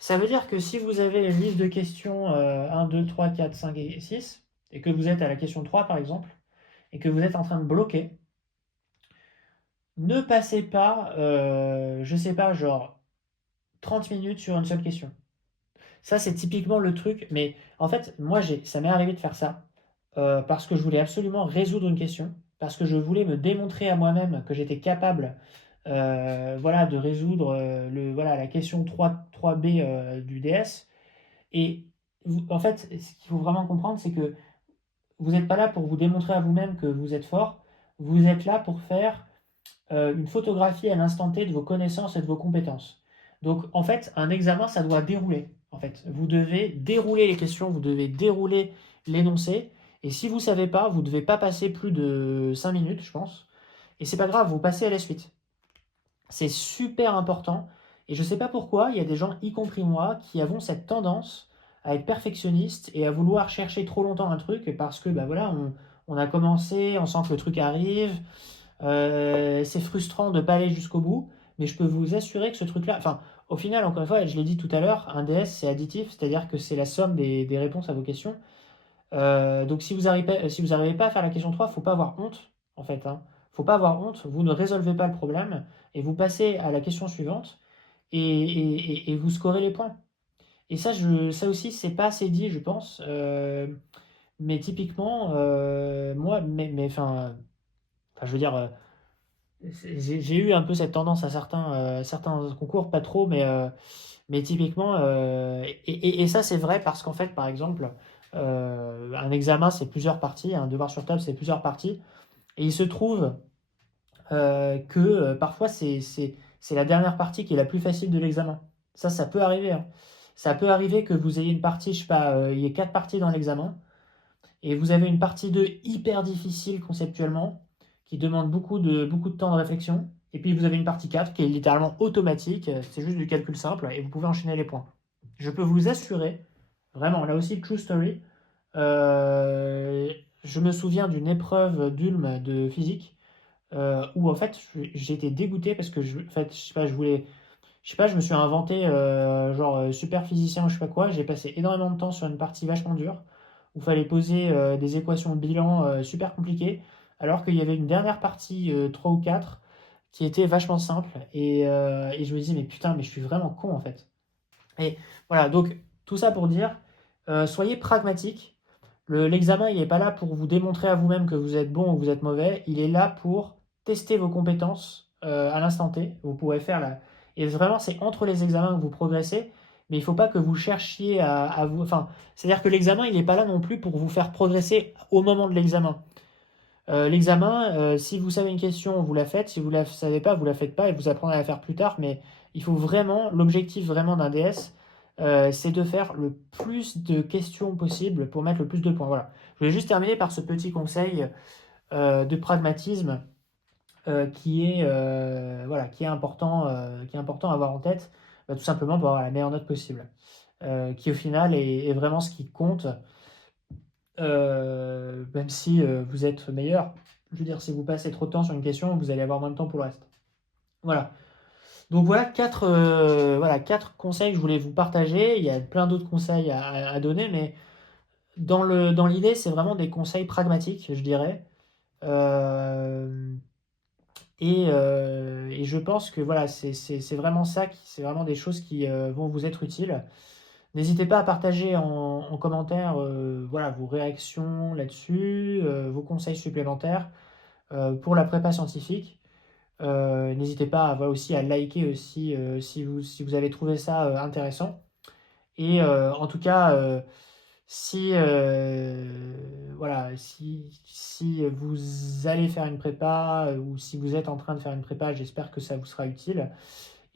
Ça veut dire que si vous avez une liste de questions 1, 2, 3, 4, 5 et 6, et que vous êtes à la question 3 par exemple, et que vous êtes en train de bloquer, ne passez pas, je sais pas, genre 30 minutes sur une seule question. Ça, c'est typiquement le truc, mais en fait, ça m'est arrivé de faire ça, parce que je voulais absolument résoudre une question, parce que je voulais me démontrer à moi-même que j'étais capable voilà, de résoudre voilà, la question 3B du DS. Et en fait, ce qu'il faut vraiment comprendre, c'est que vous n'êtes pas là pour vous démontrer à vous-même que vous êtes fort, vous êtes là pour faire une photographie à l'instant T de vos connaissances et de vos compétences. Donc en fait, un examen, ça doit dérouler. En fait, vous devez dérouler les questions, vous devez dérouler l'énoncé. Et si vous ne savez pas, vous ne devez pas passer plus de 5 minutes, je pense. Et c'est pas grave, vous passez à la suite. C'est super important. Et je ne sais pas pourquoi, il y a des gens, y compris moi, qui avons cette tendance à être perfectionnistes et à vouloir chercher trop longtemps un truc parce que bah voilà, on a commencé, on sent que le truc arrive, c'est frustrant de ne pas aller jusqu'au bout, mais je peux vous assurer que ce truc-là, enfin, au final, encore une fois, je l'ai dit tout à l'heure, un DS c'est additif, c'est-à-dire que c'est la somme des réponses à vos questions. Donc si vous n'arrivez pas à faire la question 3, faut pas avoir honte, en fait. Hein. Faut pas avoir honte, vous ne résolvez pas le problème et vous passez à la question suivante et vous scorez les points. Et ça aussi, c'est pas assez dit, je pense. Mais typiquement, moi, je veux dire, j'ai eu un peu cette tendance à certains concours, pas trop, mais typiquement, et ça c'est vrai parce qu'en fait, par exemple, Un examen, c'est plusieurs parties, un devoir sur table, c'est plusieurs parties. Et il se trouve que parfois, c'est la dernière partie qui est la plus facile de l'examen. Ça peut arriver, hein. Ça peut arriver que vous ayez une partie, je sais pas, il y ait 4 parties dans l'examen, et vous avez une partie 2 hyper difficile conceptuellement, qui demande beaucoup de temps de réflexion, et puis vous avez une partie 4 qui est littéralement automatique, c'est juste du calcul simple, et vous pouvez enchaîner les points. Je peux vous assurer, vraiment, là aussi, true story, euh, je me souviens d'une épreuve d'ULM de physique, où en fait j'étais dégoûté parce que en fait, je sais pas, je sais pas, je me suis inventé genre super physicien ou je sais pas quoi. J'ai passé énormément de temps sur une partie vachement dure où il fallait poser des équations de bilan super compliquées, alors qu'il y avait une dernière partie 3 ou 4 qui était vachement simple. Et je me disais, mais putain, mais je suis vraiment con en fait. Et voilà, donc tout ça pour dire, soyez pragmatique. L'examen, il n'est pas là pour vous démontrer à vous-même que vous êtes bon ou que vous êtes mauvais. Il est là pour tester vos compétences à l'instant T. Vous pourrez faire la... Et vraiment, c'est entre les examens que vous progressez. Mais il ne faut pas que vous cherchiez à vous... Enfin, c'est-à-dire que l'examen, il n'est pas là non plus pour vous faire progresser au moment de l'examen. L'examen, si vous savez une question, vous la faites. Si vous ne la savez pas, vous la faites pas et vous apprendrez à la faire plus tard. Mais il faut vraiment, l'objectif vraiment d'un DS, c'est de faire le plus de questions possible pour mettre le plus de points. Voilà. Je vais juste terminer par ce petit conseil de pragmatisme voilà, qui est important à avoir en tête, tout simplement pour avoir la meilleure note possible, qui au final est vraiment ce qui compte, même si vous êtes meilleur. Je veux dire, si vous passez trop de temps sur une question, vous allez avoir moins de temps pour le reste. Voilà. Donc voilà voilà, 4 conseils que je voulais vous partager. Il y a plein d'autres conseils à donner, mais dans l'idée, c'est vraiment des conseils pragmatiques, je dirais. Euh, et je pense que voilà, c'est vraiment ça, c'est vraiment des choses qui vont vous être utiles. N'hésitez pas à partager en commentaire voilà, vos réactions là-dessus, vos conseils supplémentaires pour la prépa scientifique. N'hésitez pas voilà, aussi à liker aussi si vous avez trouvé ça intéressant. Et en tout cas, voilà, si vous allez faire une prépa ou si vous êtes en train de faire une prépa, j'espère que ça vous sera utile.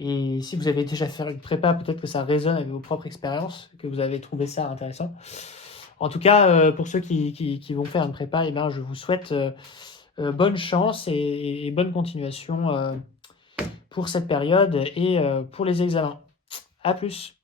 Et si vous avez déjà fait une prépa, peut-être que ça résonne avec vos propres expériences, que vous avez trouvé ça intéressant. En tout cas, pour ceux qui vont faire une prépa, eh ben, je vous souhaite bonne chance et bonne continuation pour cette période et pour les examens. À plus!